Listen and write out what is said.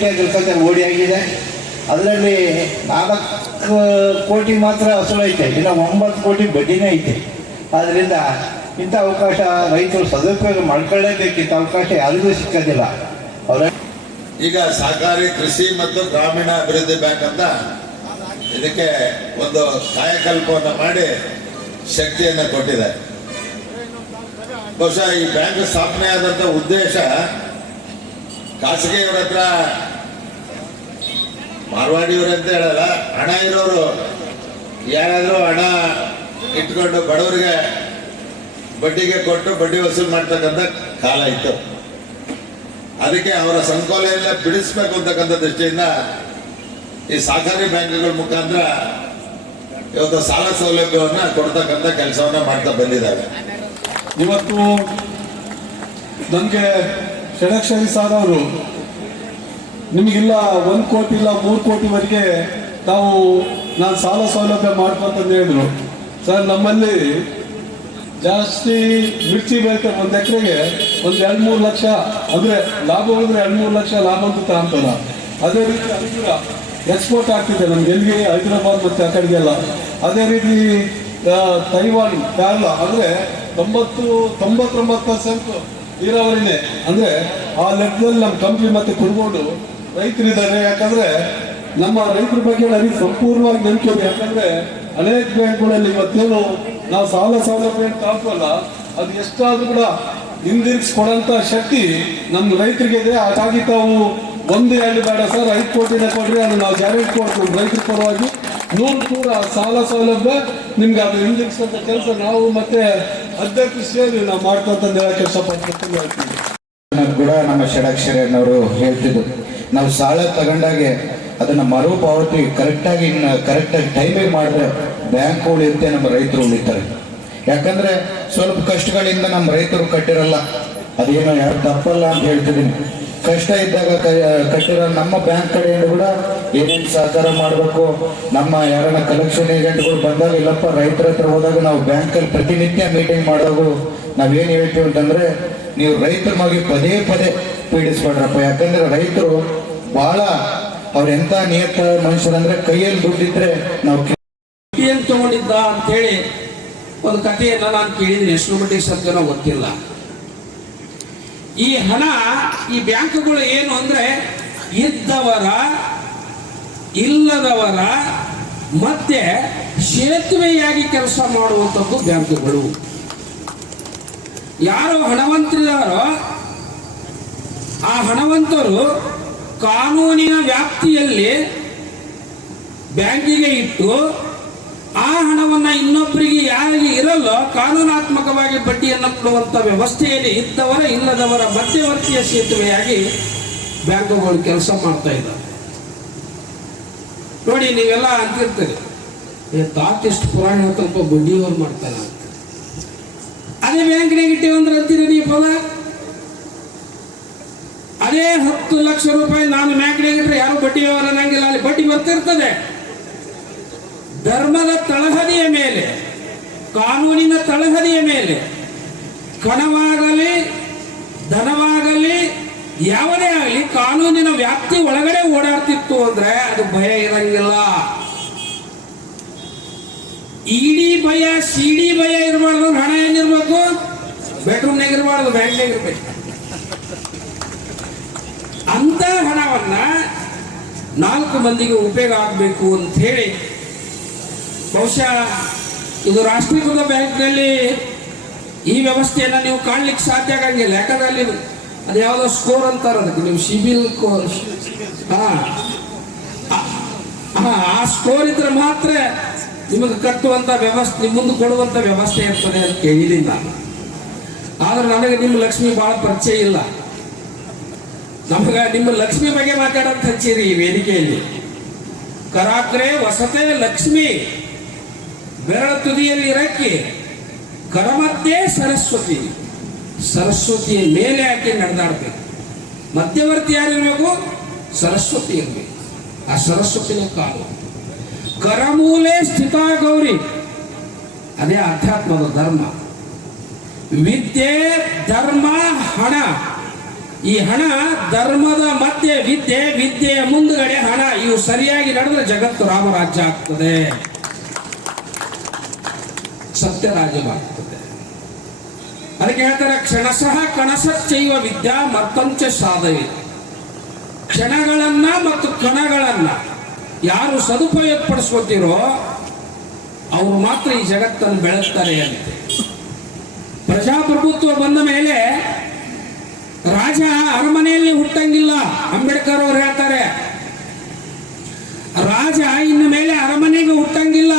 White agriculture ಓಡಿ ಆಗಿದೆ. ಅದರಲ್ಲಿ ನಾಲ್ಕು ಕೋಟಿ ಮಾತ್ರ ಅಸಲು ಐತೆ. ಇನ್ನು ಒಂಬತ್ತು ಕೋಟಿ ಬಡ್ಡಿನೇ ಐತೆ. ಆದ್ದರಿಂದ ಇಂಥ ಅವಕಾಶ ರೈತರು ಸದುಪಯೋಗ ಮಾಡ್ಕೊಳ್ಳೇಬೇಕು. ಇಂಥ ಅವಕಾಶ ಯಾರಿಗೂ ಸಿಕ್ಕೋದಿಲ್ಲ. ಅವರ ಈಗ ಸಹಕಾರಿ ಕೃಷಿ ಮತ್ತು ಗ್ರಾಮೀಣ ಅಭಿವೃದ್ಧಿ ಬ್ಯಾಂಕ್ ಅಂತ ಇದಕ್ಕೆ ಒಂದು ಕಾಯಕಲ್ಪವನ್ನು ಮಾಡಿ ಶಕ್ತಿಯನ್ನು ಕೊಟ್ಟಿದೆ. ಬಹುಶಃ ಈ ಬ್ಯಾಂಕ್ ಸ್ಥಾಪನೆ ಆದಂತ ಉದ್ದೇಶ ಖಾಸಗಿಯವರ ಹತ್ರ ಮಾರ್ವಾಡಿಯವರು ಅಂತ ಹೇಳಲ್ಲ, ಹಣ ಇರೋರು. ಯಾರಾದರೂ ಹಣ ಇಟ್ಕೊಂಡು ಬಡವರಿಗೆ ಬಡ್ಡಿಗೆ ಕೊಟ್ಟು ಬಡ್ಡಿ ವಸೂಲು ಮಾಡ್ತಕ್ಕಂಥ ಕಾಲ ಇತ್ತು. ಅದಕ್ಕೆ ಅವರ ಸಂಕೋಲೆಯನ್ನ ಬಿಡಿಸ್ಬೇಕು ಅಂತಕ್ಕಂಥ ದೃಷ್ಟಿಯಿಂದ ಈ ಸಹಕಾರಿ ಬ್ಯಾಂಕ್ಗಳ ಮುಖಾಂತರ ಇವತ್ತು ಸಾಲ ಸೌಲಭ್ಯವನ್ನ ಕೊಡ್ತಕ್ಕಂಥ ಕೆಲಸವನ್ನು ಮಾಡ್ತಾ ಬಂದಿದ್ದಾರೆ. ಇವತ್ತು ನನಗೆ ಷಡಕ್ಷರಿ ಸಾರ್ ಅವರು ನಿಮಗಿಲ್ಲ ಒಂದು ಕೋಟಿ ಇಲ್ಲ ಮೂರು ಕೋಟಿವರೆಗೆ ನಾವು ನಾನು ಸಾಲ ಸೌಲಭ್ಯ ಮಾಡ್ಕೊತಂದು ಹೇಳಿದ್ರು ಸರ್, ನಮ್ಮಲ್ಲಿ ಜಾಸ್ತಿ ಮಿರ್ಚಿ ಬೇಕು ಒಂದು ಎಕರೆಗೆ ಒಂದು ಎರಡು ಮೂರು ಲಕ್ಷ, ಅಂದರೆ ಲಾಭ ಉಳಿದ್ರೆ ಎರಡು ಮೂರು ಲಕ್ಷ ಲಾಭ ಅಂತ ತಗೊಂತಾರ. ಅದೇ ರೀತಿ ಎಕ್ಸ್ಪೋರ್ಟ್ ಆಗ್ತಿದೆ ನಮ್ಗೆ. ಎಲ್ಲಿಗೆ? ಹೈದರಾಬಾದ್ ಮತ್ತು ಆ ಕಡೆಗೆಲ್ಲ. ಅದೇ ರೀತಿ ತೈವಾನ್ ಕೇರಳ ಅಂದರೆ ತೊಂಬತ್ತು, ತೊಂಬತ್ತೊಂಬತ್ತು ಪರ್ಸೆಂಟ್ ನೀರಾವರಿನೇ. ಅಂದರೆ ಆ ಲೆಕ್ಕದಲ್ಲಿ ನಮ್ಮ ಕಂಪ್ನಿ ಮತ್ತೆ ಕುಡ್ಕೊಂಡು ರೈತರಿದ್ದಾರೆ, ಯಾಕಂದ್ರೆ ನಮ್ಮ ರೈತರ ಬಗ್ಗೆ ನನಗೆ ಸಂಪೂರ್ಣವಾಗಿ ನಂಬಿಕೆ ಇದೆ ಯಾಕಂದ್ರೆ ಅನೇಕ ಬ್ಯಾಂಕ್ಗಳಲ್ಲಿ ಇವತ್ತೇನು ನಾವು ಸಾಲ ಸೌಲಭ್ಯ ಅಂತ ಹಾಕುವಲ್ಲ, ಅದು ಎಷ್ಟಾದ್ರೂ ಕೂಡ ಹಿಂದಿರುಗಿಸ್ಕೊಡಂತ ಶಕ್ತಿ ನಮ್ಮ ರೈತರಿಗೆ ಇದೆ ಹಾಗಾಗಿ ತಾವು ಒಂದು ಎರಡು ಬೇಡ ಸರ್. ಐದು ಕೋಟಿನ ಕೊಡ್ರಿ, ಅದನ್ನ ನಾವು ಗ್ಯಾರಂಟಿ ಕೊಡ್ತೀವಿ ರೈತರ ಪರವಾಗಿ. ನೂರು ಕೂಡ ಸಾಲ ಸೌಲಭ್ಯ, ನಿಮ್ಗೆ ಅದು ಹಿಂದಿರುಗಿಸಂತ ಕೆಲಸ ನಾವು ಮತ್ತೆ ಅಧ್ಯಕ್ಷ ಸೇರಿ ನಾವು ಮಾಡ್ಕೊಂತಂದು ಹೇಳಕ್ಕೆ ಇಷ್ಟಪಡ್ತೀನಿ. ಕೂಡ ನಮ್ಮ ಷಡಾಕ್ಷರಣ್ಣವರು ಹೇಳ್ತಿದ್ರು. ನಾವು ಸಾಲ ತಗೊಂಡಾಗೆ ಅದನ್ನ ಮರುಪಾವತಿ ಕರೆಕ್ಟಾಗಿ ಇನ್ನು ಕರೆಕ್ಟಾಗಿ ಟೈಮಿಗೆ ಮಾಡಿದ್ರೆ ಬ್ಯಾಂಕ್ ಉಳಿಯುತ್ತೆ ನಮ್ಮ ರೈತರು ಉಳಿತಾರೆ. ಯಾಕಂದ್ರೆ ಸ್ವಲ್ಪ ಕಷ್ಟಗಳಿಂದ ನಮ್ಮ ರೈತರು ಕಟ್ಟಿರಲ್ಲ. ಅದೇನೋ ಯಾರು ತಪ್ಪಲ್ಲ ಅಂತ ಹೇಳ್ತಿದ್ದೀನಿ. ಕಷ್ಟ ಇದ್ದಾಗ ಕಟ್ಟಿರೋ ನಮ್ಮ ಬ್ಯಾಂಕ್ ಕಡೆಯಿಂದ ಕೂಡ ಏನೇನು ಸಹಕಾರ ಮಾಡಬೇಕು, ನಮ್ಮ ಯಾರನ್ನ ಕಲೆಕ್ಷನ್ ಏಜೆಂಟ್ಗಳು ಬಂದಾಗ, ಇಲ್ಲಪ್ಪ, ರೈತರ ಹತ್ರ ಹೋದಾಗ ನಾವು ಬ್ಯಾಂಕಲ್ಲಿ ಪ್ರತಿನಿತ್ಯ ಮೀಟಿಂಗ್ ಮಾಡೋದು, ನಾವೇನು ಹೇಳ್ತೀವಿ ಅಂತಂದ್ರೆ, ನೀವು ರೈತರ ಬಗ್ಗೆ ಪದೇ ಪದೇ ಪೀಡಿಸ್ಬೇಡ್ರಪ್ಪ. ಯಾಕಂದ್ರೆ ರೈತರು ಬಹಳ ಅವ್ರ ಎಂತ ನಿಯತ ಮನುಷ್ಯರಂದ್ರೆ ಕೈಯಲ್ಲಿ ದುಡ್ಡಿದ್ರೆ ನಾವು ಏನ್ ತಗೊಂಡಿದ್ದ ಅಂತೇಳಿ ಒಂದು ಕಥೆಯನ್ನ ನಾನು ಕೇಳಿದ್ರೆ ಎಷ್ಟು ಮಟ್ಟಿಗೆ ಸತ್ಯನೋ ಗೊತ್ತಿಲ್ಲ. ಈ ಹಣ ಈ ಬ್ಯಾಂಕ್ಗಳು ಏನು ಅಂದ್ರೆ ಇದ್ದವರ, ಇಲ್ಲದವರ, ಮತ್ತೆ ಸೇತುವೆಯಾಗಿ ಕೆಲಸ ಮಾಡುವಂಥದ್ದು ಬ್ಯಾಂಕ್ಗಳು. ಯಾರು ಹಣವಂತರಿದಾರೋ ಆ ಹಣವಂತರು ಕಾನೂನಿನ ವ್ಯಾಪ್ತಿಯಲ್ಲಿ ಬ್ಯಾಂಕಿಗೆ ಇಟ್ಟು ಆ ಹಣವನ್ನ ಇನ್ನೊಬ್ಬರಿಗೆ ಯಾರಿಗೆ ಇರಲ್ಲೋ ಕಾನೂನಾತ್ಮಕವಾಗಿ ಬಡ್ಡಿಯನ್ನು ಕೊಡುವಂತ ವ್ಯವಸ್ಥೆಯಲ್ಲಿ ಇದ್ದವರ ಇಲ್ಲದವರ ಮಧ್ಯವರ್ತಿಯ ಸೇತುವೆಯಾಗಿ ಬ್ಯಾಂಕುಗಳು ಕೆಲಸ ಮಾಡ್ತಾ ಇದ್ದಾರೆ. ನೋಡಿ, ನೀವೆಲ್ಲ ಅಂತಿರ್ತೀರಿ. ಏ ತಾತ ಎಷ್ಟು ಪುರಾಣ ತಪ್ಪ ಬಡ್ಡಿಯವ್ರು ಮಾಡ್ತಾರೆ ಅದೇ ಬ್ಯಾಂಕ್ನಾಗ ಇಟ್ಟಿವಂದ್ರೆ ಅಂತೀರಿ ನೀವು ಪದ? ಅದೇ ಹತ್ತು ಲಕ್ಷ ರೂಪಾಯಿ ನಾನು ಬ್ಯಾಂಕ್ನಾಗ ಇಟ್ರೆ ಯಾರು ಬಡ್ಡಿ ವ್ಯವಹಾರ ಅನ್ನಂಗಿಲ್ಲ. ಅಲ್ಲಿ ಬಡ್ಡಿ ಬರ್ತಿರ್ತದೆ. ಧರ್ಮದ ತಳಹದಿಯ ಮೇಲೆ, ಕಾನೂನಿನ ತಳಹದಿಯ ಮೇಲೆ, ಕಣವಾಗಲಿ, ಧನವಾಗಲಿ, ಯಾವುದೇ ಆಗಲಿ, ಕಾನೂನಿನ ವ್ಯಾಪ್ತಿ ಒಳಗಡೆ ಓಡಾಡ್ತಿತ್ತು ಅಂದ್ರೆ ಅದು ಭಯ ಇರಂಗಿಲ್ಲ. ಇಡಿ ಭಯ, ಸಿಡಿ ಭಯ ಇರಬಾರ್ದು, ಹಣ ಏನಿರ್ಬೇಕು? ಬೆಡ್ರೂಮ್ನಾಗ ಇರಬಾರ್ದು ಬ್ಯಾಂಕ್ನಾಗ ಇರ್ಬೇಕು. ಅಂತ ಹಣವನ್ನ ನಾಲ್ಕು ಮಂದಿಗೆ ಉಪಯೋಗ ಆಗಬೇಕು ಅಂತ ಹೇಳಿ ಬಹುಶಃ ಇದು ರಾಷ್ಟ್ರೀಕೃತ ಬ್ಯಾಂಕ್ನಲ್ಲಿ ಈ ವ್ಯವಸ್ಥೆಯನ್ನು ನೀವು ಕಾಣಲಿಕ್ಕೆ ಸಾಧ್ಯ ಆಗಂಗಿಲ್ಲ. ಯಾಕಂದ್ರೆ ಅಲ್ಲಿ ಅದು ಯಾವುದೋ ಸ್ಕೋರ್ ಅಂತಾರೆ ಅದಕ್ಕೆ. ನೀವು ಸಿಬಿಲ್ ಹಾಂ. ಹಾ, ಆ ಸ್ಕೋರ್ ಇದ್ರೆ ಮಾತ್ರ ನಿಮಗೆ ಕಟ್ಟುವಂತ ವ್ಯವಸ್ಥೆ ಮುಂದೆ ಕೊಡುವಂತ ವ್ಯವಸ್ಥೆ ಇರ್ತದೆ ಅಂತ ಕೇಳಿದ್ದೀನಿ ನಾನು. ಆದ್ರೆ ನನಗೆ ನಿಮ್ಮ ಲಕ್ಷ್ಮಿ ಬಹಳ ಪರಿಚಯ ಇಲ್ಲ. ನಮಗೆ ನಿಮ್ಮ ಲಕ್ಷ್ಮಿ ಬಗ್ಗೆ ಮಾತಾಡೋದು ಹಚ್ಚಿರಿ ಈ ವೇದಿಕೆಯಲ್ಲಿ. ಕರಾಕ್ರೆ ವಸತೆ ಲಕ್ಷ್ಮಿ. ಬೆರಳ ತುದಿಯಲ್ಲಿ ರಕ್ಕಿ ಕರಮದ್ದೇ ಸರಸ್ವತಿ. ಸರಸ್ವತಿಯ ಮೇಲೆ ಹಾಕಿ ನಡೆದಾಡ್ಬೇಕು. ಮಧ್ಯವರ್ತಿ ಯಾರಿರ್ಬೇಕು? ಸರಸ್ವತಿ ಇರ್ಬೇಕು. ಆ ಸರಸ್ವತಿನ ಕಾಲು. ಕರಮೂಲೆ ಸ್ಥಿತ ಗೌರಿ. ಅದೇ ಅಧ್ಯಾತ್ಮದ ಧರ್ಮ. ವಿದ್ಯೆ, ಧರ್ಮ, ಹಣ. ಈ ಹಣ ಧರ್ಮದ ಮಧ್ಯೆ ವಿದ್ಯೆ, ವಿದ್ಯೆಯ ಮುಂದುಗಡೆ ಹಣ. ಇವು ಸರಿಯಾಗಿ ನಡೆದ್ರೆ ಜಗತ್ತು ರಾಮರಾಜ್ಯ ಆಗ್ತದೆ. ಸತ್ಯ ರಾಜ್ಯವಾಗ್ತದೆ ಅದಕ್ಕೆ ಹೇಳ್ತಾರೆ ಕ್ಷಣಶಃ ಕಣಸಚ್ಚೈವ ವಿದ್ಯಾ ಮತ್ತಂಚ ಸಾಧವಿ ಕ್ಷಣಗಳನ್ನ ಮತ್ತು ಕಣಗಳನ್ನ ಯಾರು ಸದುಪಯೋಗ ಅವರು ಮಾತ್ರ ಈ ಜಗತ್ತನ್ನು ಬೆಳೆಸ್ತಾರೆ ಅಂತ. ಪ್ರಜಾಪ್ರಭುತ್ವ ಬಂದ ಮೇಲೆ ರಾಜ ಅರಮನೆಯಲ್ಲಿ ಹುಟ್ಟಂಗಿಲ್ಲ, ಅಂಬೇಡ್ಕರ್ ಅವರು ಹೇಳ್ತಾರೆ. ರಾಜ ಇನ್ನು ಮೇಲೆ ಅರಮನೆಗೆ ಹುಟ್ಟಂಗಿಲ್ಲ.